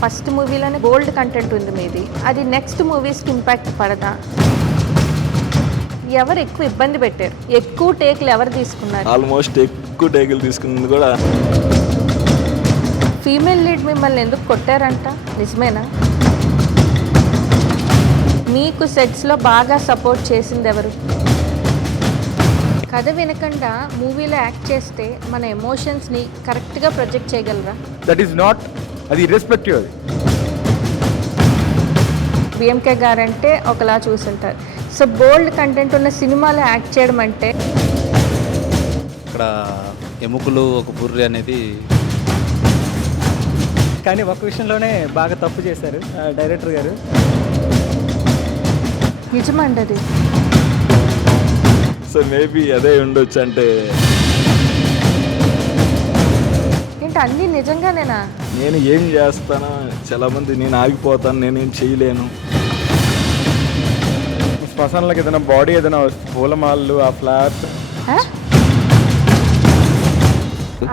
First మూవీలోనే బోల్డ్ content ఉంది మీది, అది నెక్స్ట్ మూవీస్కి ఇంపాక్ట్ పడదా? ఎవరు ఎక్కువ ఇబ్బంది పెట్టారు? ఎక్కువ టేకులు ఎవరు తీసుకున్నారు? ఆల్మోస్ట్ ఎక్కువ టేకులు తీసుకున్నది కూడా ఫీమేల్ లీడ్ మిమ్మల్ని ఎందుకు కొట్టారంట, నిజమేనా? మీకు సెట్స్లో బాగా సపోర్ట్ చేసింది ఎవరు? కథ వినకుండా మూవీలో యాక్ట్ చేస్తే మన ఎమోషన్స్ని కరెక్ట్గా ప్రొజెక్ట్ చేయగలరా? దట్ ఈస్ నాట్, అది ఇర్రెస్పెక్టివ్. అది బిఎంకే గారంటే ఒకలా చూసుంటారు. సో బోల్డ్ కంటెంట్ ఉన్న సినిమాలో యాక్ట్ చేయడం అంటే ఇక్కడ ఎముకలు ఒక బుర్రి అనేది. కానీ ఒక విషయంలోనే బాగా తప్పు చేశారు డైరెక్టర్ గారు. నిజమండి అది. సో మేబీ అదే ఉండొచ్చు. అంటే ఏంటి అన్నీ నిజంగానేనా? నేను ఏం చేస్తానో చాలామంది నేను ఆగిపోతాను, నేనేం చేయలేను. శ్మశానాలకు ఏదైనా బాడీ ఏదైనా పూలమాలలు ఆ ఫ్లాట్.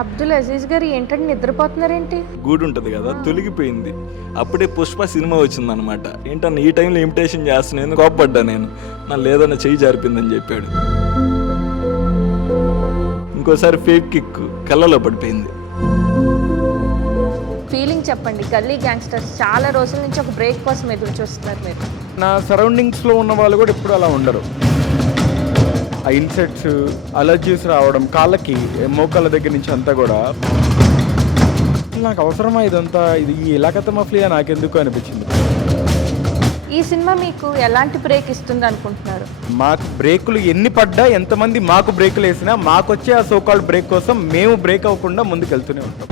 అబ్దుల్ అజీజ్ గారు ఏంటంటే నిద్రపోతున్నారేంటి? గూడు ఉంటుంది కదా, తొలగిపోయింది. అప్పుడే పుష్ప సినిమా వచ్చిందనమాట. ఏంటన్నా ఈ టైంలో ఇమిటేషన్ చేస్తున్నాను, కోప్పడ్డా నేను. నా లేదన్న చెయ్యి జారిపోయిందని చెప్పాడు. ఇంకోసారి ఫేక్ కిక్ కళ్ళలో పడిపోయింది. ఫీలింగ్ చెప్పండి. గల్లీ గ్యాంగ్స్టర్స్ చాలా రోజుల నుంచి ఒక బ్రేక్ కోసం ఎదురు చూస్తున్నారు మీరు. నా సరౌండింగ్స్లో ఉన్న వాళ్ళు కూడా ఇప్పుడు అలా ఉండరు. ఆ ఇన్సెట్స్, అలర్జీస్ రావడం కాళ్ళకి, మోకాళ్ళ దగ్గర నుంచి అంతా కూడా నాకు అవసరమా ఇదంతా? ఇది ఇలాకత మఫ్లియా నాకెందుకు అనిపించింది. ఈ సినిమా మీకు ఎలాంటి బ్రేక్ ఇస్తుంది అనుకుంటున్నారు? మాకు బ్రేకులు ఎన్ని పడ్డా, ఎంతమంది మాకు బ్రేకులు వేసినా, మాకు వచ్చే ఆ సోకాల్డ్ బ్రేక్ కోసం మేము బ్రేక్ అవ్వకుండా ముందుకు వెళ్తూనే ఉంటాం.